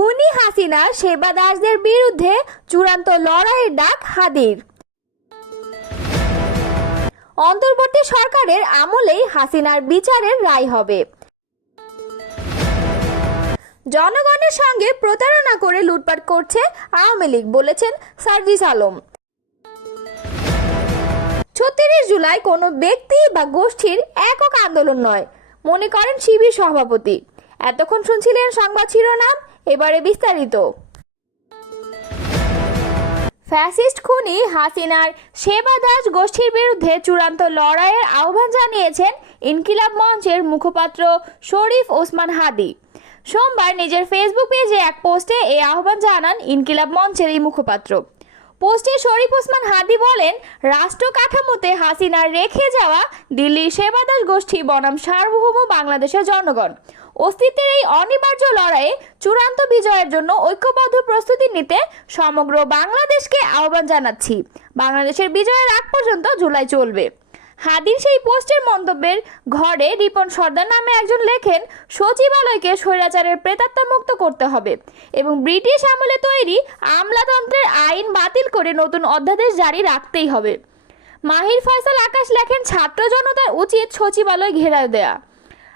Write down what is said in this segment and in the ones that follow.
খুনি হাসিনা সেবা দাসদের বিরুদ্ধে চূড়ান্ত লড়াইয়ের ডাক হাদির। অন্তর্বর্তী সরকারের আমলেই হাসিনার বিচারের রায় হবে। জনগণের সঙ্গে প্রতারণা করে লুটপাট করছে আওয়ামী লীগ, বলেছেন সার্জিস আলম। ৩৬ জুলাই কোনো ব্যক্তি বা গোষ্ঠীর একক আন্দোলন নয়, মনে করেন শিবির সভাপতি। এতক্ষণ শুনছিলেন সংবাদ শিরোনাম, এবারে বিস্তারিত। ফ্যাসিস্ট খুনি হাসিনার সেবা দাস গোষ্ঠীর বিরুদ্ধে চূড়ান্ত লড়াইয়ের আহ্বান জানিয়েছেন ইনকিলাব মঞ্চের মুখপাত্র শরীফ ওসমান হাদি। সোমবার নিজের ফেসবুক পেজে এক পোস্টে এই আহ্বান জানান ইনকিলাব মঞ্চের এই মুখপাত্র। পোস্টে শরীফ ওসমান হাদি বলেন, রাষ্ট্র কাঠামোতে হাসিনার রেখে যাওয়া দিল্লির সেবাদাস গোষ্ঠী বনাম সার্বভৌম বাংলাদেশের জনগণ অস্তিত্বের এই অনিবার্য লড়াইয়ে চূড়ান্ত বিজয়ের জন্য ঐক্যবদ্ধ প্রস্তুতি নিতে সমগ্র বাংলাদেশকে আহ্বান জানাচ্ছি। বাংলাদেশের বিজয়ের আগ পর্যন্ত জুলাই চলবে। হাদির সেই পোস্টের মন্তব্যের ঘরে রিপন সর্দার নামে একজন লেখেন, সচিবালয়কে স্বৈরাচারের প্রেতাত্মা মুক্ত করতে হবে এবং ব্রিটিশ আমলে তৈরি আমলাতন্ত্রের আইন বাতিল করে নতুন অধ্যাদেশ জারি রাখতেই হবে। মাহির ফয়সাল আকাশ লেখেন, ছাত্র জনতার উচিত সচিবালয় ঘেরাও দেয়া।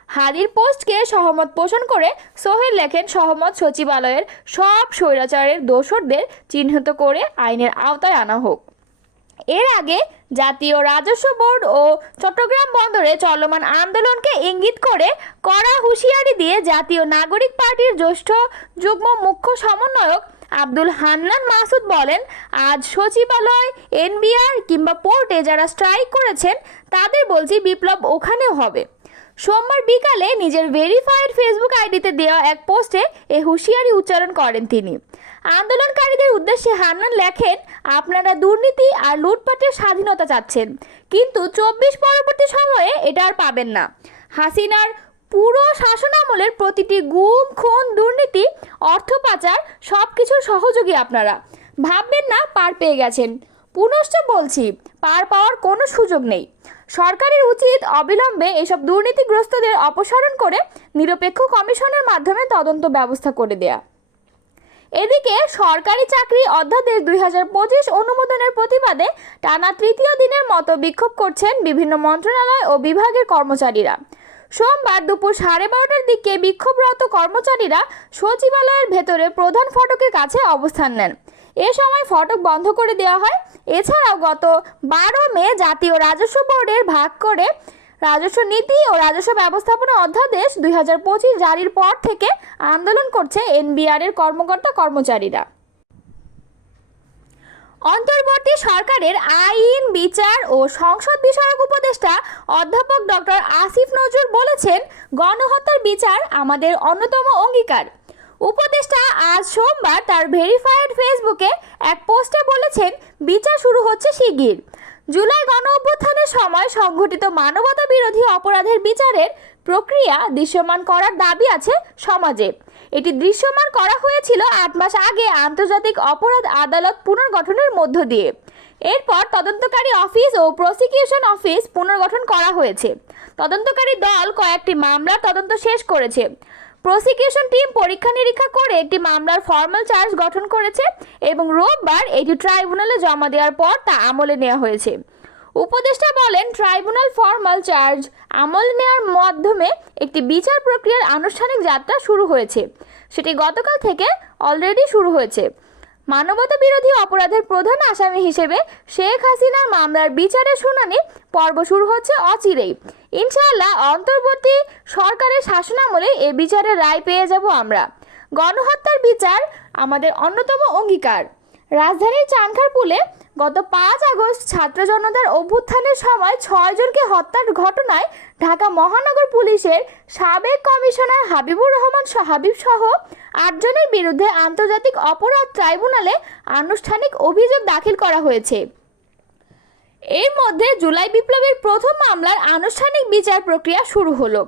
হাদির পোস্টকে সহমত পোষণ করে সোহেল লেখেন, সহমত, সচিবালয়ের সব স্বৈরাচারের দোসরদের চিহ্নিত করে আইনের আওতায় আনা হোক। এর আগে জাতীয় রাজস্ব বোর্ড ও চট্টগ্রাম বন্দরে চলমান আন্দোলনকে ইঙ্গিত করে কড়া হুঁশিয়ারি দিয়ে জাতীয় নাগরিক পার্টির জ্যেষ্ঠ যুগ্ম মুখ্য সমন্বয়ক আব্দুল হান্নান মাসুদ বলেন, আজ সচিবালয়, এনবিআর কিংবা পোর্টে যারা স্ট্রাইক করেছেন তাদের বলছি বিপ্লব ওখানেও হবে। সোমবার বিকালে নিজের ভেরিফাইড ফেসবুক আইডিতে দেওয়া এক পোস্টে এ হুঁশিয়ারি উচ্চারণ করেন তিনি। আন্দোলনকারীদের উদ্দেশ্যে হান্নান লেখেন, আপনারা দুর্নীতি আর লুটপাটের স্বাধীনতা চাচ্ছেন, কিন্তু ২৪ পরবর্তী সময়ে এটা আর পাবেন না। হাসিনার পুরো শাসনামলের প্রতিটি গুম, খুন, দুর্নীতি, অর্থ পাচার সবকিছুর সহযোগী আপনারা। ভাববেন না পার পেয়ে গেছেন। পুনশ্চ বলছি, পার পাওয়ার কোনো সুযোগ নেই। সরকারের উচিত অবিলম্বে এসব দুর্নীতিগ্রস্তদের অপসারণ করে নিরপেক্ষ কমিশনের মাধ্যমে তদন্ত ব্যবস্থা করে দেয়া। এদিকে সরকারি চাকরি অধ্যাদেশ ২০২৫ অনুমোদনের প্রতিবাদে টানা তৃতীয় দিনের মতো বিক্ষোভ করছেন বিভিন্ন মন্ত্রণালয় ও বিভাগের কর্মচারীরা। সোমবার দুপুর 12:30টার দিকে বিক্ষোভরত কর্মচারীরা সচিবালয়ের ভেতরে প্রধান ফটকের কাছে অবস্থান নেন। এ সময় ফটক বন্ধ করে দেওয়া হয়। এছাড়াও গত 12 মে জাতীয় রাজস্ব বোর্ডের ভাগ করে রাজস্ব নীতি ও রাজস্ব ব্যবস্থাপনা অধ্যাদেশ ২০২৫ জারির পর থেকে আন্দোলন করছে এনবিআর এর কর্মকর্তা কর্মচারীরা। অন্তর্বর্তী সরকারের আইন, বিচার ও সংসদ বিষয়ক উপদেষ্টা অধ্যাপক ডক্টর আসিফ নজরুল বলেছেন, গণহত্যার বিচার আমাদের অন্যতম অঙ্গীকার। উপদেষ্টা আজ সোমবার তার ভেরিফাইড ফেসবুকে এক পোস্টে বলেছেন, বিচার শুরু হচ্ছে শিগগির। জুলাই গণ অভ্যুত্থানের সময় সংঘটিত মানবতা বিরোধী অপরাধের বিচারের প্রক্রিয়া দৃশ্যমান করার দাবি আছে সমাজে। এটি দৃশ্যমান করা হয়েছিল ৮ মাস আগে আন্তর্জাতিক অপরাধ আদালত পুনর্গঠনের মধ্য দিয়ে। এরপর তদন্তকারী অফিস ও প্রসিকিউশন অফিস পুনর্গঠন করা হয়েছে। তদন্তকারী দল কয়েকটি মামলার তদন্ত শেষ করেছে। প্রসিকিউশন টিম পরীক্ষা নিরীক্ষা করে একটি মামলার ফর্মাল চার্জ গঠন করেছে এবং রোববার এটি ট্রাইব্যুনালে জমা দেওয়ার পর তা আমলে নেওয়া হয়েছে। উপদেষ্টা বলেন, ট্রাইব্যুনাল ফর্মাল চার্জ আমলে নেওয়ার মাধ্যমে একটি বিচার প্রক্রিয়ার আনুষ্ঠানিক যাত্রা শুরু হয়েছে। সেটি গতকাল থেকে অলরেডি শুরু হয়েছে। মানবতা বিরোধী অপরাধের প্রধান আসামি হিসেবে শেখ হাসিনার মামলার বিচারের শুনানি পর্ব শুরু হচ্ছে অচিরেই। ইনশাআল্লাহ অন্তর্বর্তী সরকারের শাসনামলে এ বিচারের রায় পেয়ে যাব আমরা। গণহত্যার বিচার আমাদের অন্যতম অঙ্গীকার। রাজধানীর চানখারপুলে গত ৫ আগস্ট ছাত্র জনতার অভ্যুত্থানের সময় ৬ জনকে হত্যার ঘটনায় ঢাকা মহানগর পুলিশের সাবেক কমিশনার হাবিবুর রহমান হাবিব সহ ৮ জনের বিরুদ্ধে আন্তর্জাতিক অপরাধ ট্রাইব্যুনালে আনুষ্ঠানিক অভিযোগ দাখিল করা হয়েছে। এর মধ্যে জুলাই বিপ্লবের প্রথম মামলার আনুষ্ঠানিক বিচার প্রক্রিয়া শুরু হলো।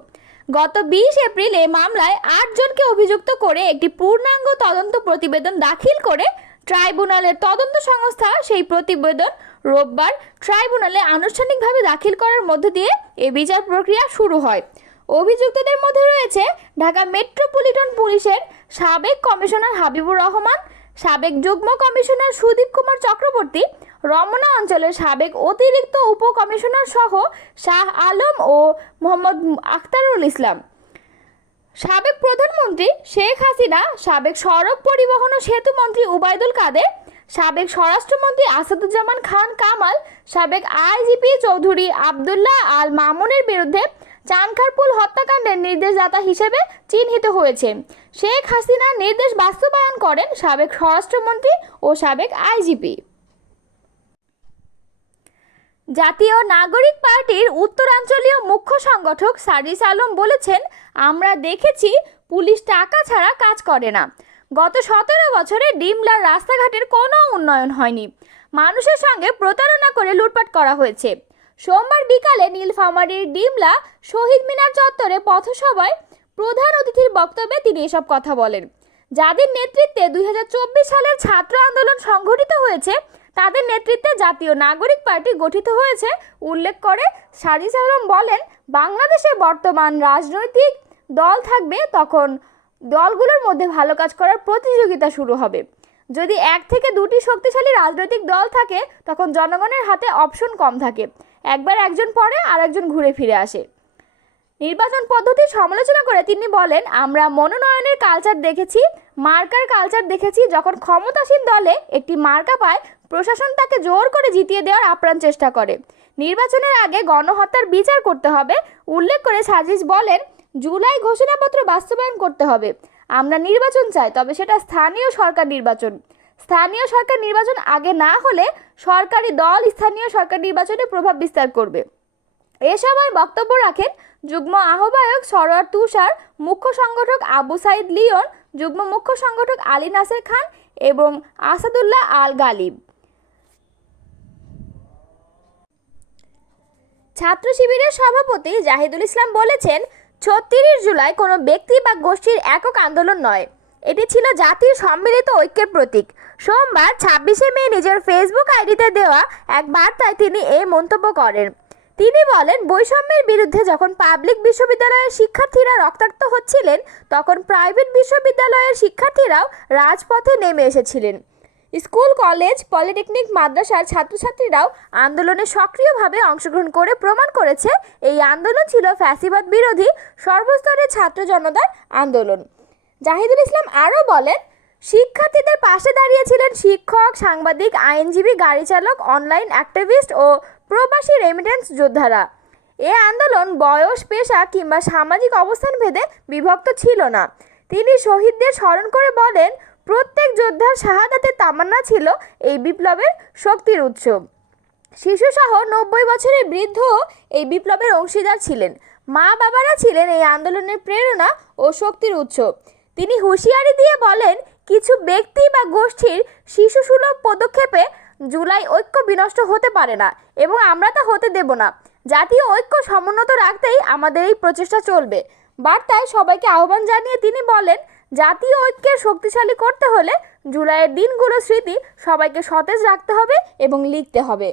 গত ২০ এপ্রিল এ মামলায় ৮ জনকে অভিযুক্ত করে একটি পূর্ণাঙ্গ তদন্ত প্রতিবেদন দাখিল করে ট্রাইব্যুনালের তদন্ত সংস্থা সেই প্রতিবেদন রোববার ট্রাইব্যুনালে আনুষ্ঠানিকভাবে দাখিল করার মধ্য দিয়ে এ বিচার প্রক্রিয়া শুরু হয়। অভিযুক্তদের মধ্যে রয়েছে ঢাকা মেট্রোপলিটন পুলিশের সাবেক কমিশনার হাবিবুর রহমান, সাবেক যুগ্ম কমিশনার সুদীপ কুমার চক্রবর্তী, রমনা অঞ্চলের সাবেক অতিরিক্ত উপ কমিশনার সহ শাহ আলম ও মোহাম্মদ আখতারুল ইসলাম, সাবেক প্রধানমন্ত্রী শেখ হাসিনা, সাবেক সড়ক পরিবহন ও সেতু মন্ত্রী উবায়দুল কাদের, সাবেক স্বরাষ্ট্রমন্ত্রী আসাদুজ্জামান খান কামাল, সাবেক আইজিপি চৌধুরী আবদুল্লাহ আল মামুনের বিরুদ্ধে চানখারপুল হত্যাকাণ্ডের নির্দেশদাতা হিসেবে চিহ্নিত হয়েছে। শেখ হাসিনার নির্দেশ বাস্তবায়ন করেন সাবেক স্বরাষ্ট্রমন্ত্রী ও সাবেক আইজিপি। জাতীয় নাগরিক পার্টির উত্তরাঞ্চলীয় মুখ্য সংগঠক সার্জিস আলম বলেছেন, আমরা দেখেছি পুলিশ টাকা ছাড়া কাজ করে না। গত 17 বছরে ডিমলার রাস্তাঘাটের কোনো উন্নয়ন হয়নি। মানুষের সঙ্গে প্রতারণা করে লুটপাট করা হয়েছে। সোমবার বিকালে নীলফামারীর ডিমলা শহীদ মিনার চত্বরে পথসভায় প্রধান অতিথির বক্তব্যে তিনি এসব কথা বলেন। যাদের নেতৃত্বে 2024 সালের ছাত্র আন্দোলন সংঘটিত হয়েছে তাদের নেতৃত্বে জাতীয় নাগরিক পার্টি গঠিত হয়েছে উল্লেখ করে সার্জিস আলম বলেন, বাংলাদেশে বর্তমান রাজনৈতিক দল থাকবে তখন দলগুলোর মধ্যে ভালো কাজ করার প্রতিযোগিতা শুরু হবে। যদি 1 থেকে 2টি শক্তিশালী রাজনৈতিক দল থাকে তখন জনগণের হাতে অপশন কম থাকে, একবার একজন পরে আর একজন ঘুরে ফিরে আসে। নির্বাচন পদ্ধতির সমালোচনা করে তিনি বলেন, আমরা মনোনয়নের কালচার দেখেছি, মার্কার কালচার দেখেছি। যখন ক্ষমতাসীন দলে একটি মার্কা পায় প্রশাসন তাকে জোর করে জিতিয়ে দেওয়ার আপ্রাণ চেষ্টা করে। নির্বাচনের আগে গণহত্যার বিচার করতে হবে। উল্লেখ করে সার্জিস বলেন, জুলাই ঘোষণাপত্র বাস্তবায়ন করতে হবে। আমরা নির্বাচন চাই, তবে সেটা স্থানীয় সরকার নির্বাচন। স্থানীয় সরকার নির্বাচন আগে না হলে সরকারি দল স্থানীয় সরকার নির্বাচনে প্রভাব বিস্তার করবে। এ সময় বক্তব্য রাখেন যুগ্ম আহ্বায়ক সরোয়ার তুষার, মুখ্য সংগঠক আবু সাইদ লিওন, যুগ্ম মুখ্য সংগঠক আলী নাসের খান এবং আসাদুল্লাহ আল গালিব। ছাত্র শিবিরের সভাপতি জাহিদুল ইসলাম বলেছেন, 36 জুলাই কোনো ব্যক্তি বা গোষ্ঠীর একক আন্দোলন নয়, এটি ছিল জাতির সম্মিলিত ঐক্যের প্রতীক। সোমবার 26 মে নিজের ফেসবুক আইডিতে দেওয়া এক বার্তায় তিনি এই মন্তব্য করেন। তিনি বলেন, বৈষম্যের বিরুদ্ধে যখন পাবলিক বিশ্ববিদ্যালয়ের শিক্ষার্থীরা রক্তাক্ত হচ্ছিলেন তখন প্রাইভেট বিশ্ববিদ্যালয়ের শিক্ষার্থীরাও রাজপথে নেমে এসেছিলেন। স্কুল, কলেজ, পলিটেকনিক, মাদ্রাসার ছাত্রছাত্রীরাও আন্দোলনে সক্রিয়ভাবে অংশগ্রহণ করে প্রমাণ করেছে এই আন্দোলন ছিল ফ্যাসিবাদ বিরোধী সর্বস্তরের ছাত্র জনতার আন্দোলন। জাহিদুল ইসলাম আরও বলেন, শিক্ষার্থীদের পাশে দাঁড়িয়েছিলেন শিক্ষক, সাংবাদিক, আইনজীবী, গাড়ি চালক, অনলাইন অ্যাক্টিভিস্ট ও প্রবাসী রেমিটেন্স যোদ্ধারা। এ আন্দোলন বয়স, পেশা কিংবা সামাজিক অবস্থান ভেদে বিভক্ত ছিল না। তিনি শহীদদের স্মরণ করে বলেন, প্রত্যেক যোদ্ধার শাহাদাতের তামান্না ছিল এই বিপ্লবের শক্তির উৎস। শিশুসহ 90 বছরের বৃদ্ধ এই বিপ্লবের অংশীদার ছিলেন। মা বাবারা ছিলেন এই আন্দোলনের প্রেরণা ও শক্তির উৎস। তিনি হুঁশিয়ারি দিয়ে বলেন, কিছু ব্যক্তি বা গোষ্ঠীর শিশুসুলভ পদক্ষেপে জুলাই ঐক্য বিনষ্ট হতে পারে না এবং আমরা তা হতে দেব না। জাতীয় ঐক্য সমুন্নত রাখতেই আমাদের এই প্রচেষ্টা চলবে। বার্তায় সবাইকে আহ্বান জানিয়ে তিনি বলেন, জাতীয় ঐক্যের শক্তিশালী করতে হলে জুলাইয়ের দিনগুলোর স্মৃতি সবাইকে সতেজ রাখতে হবে এবং লিখতে হবে।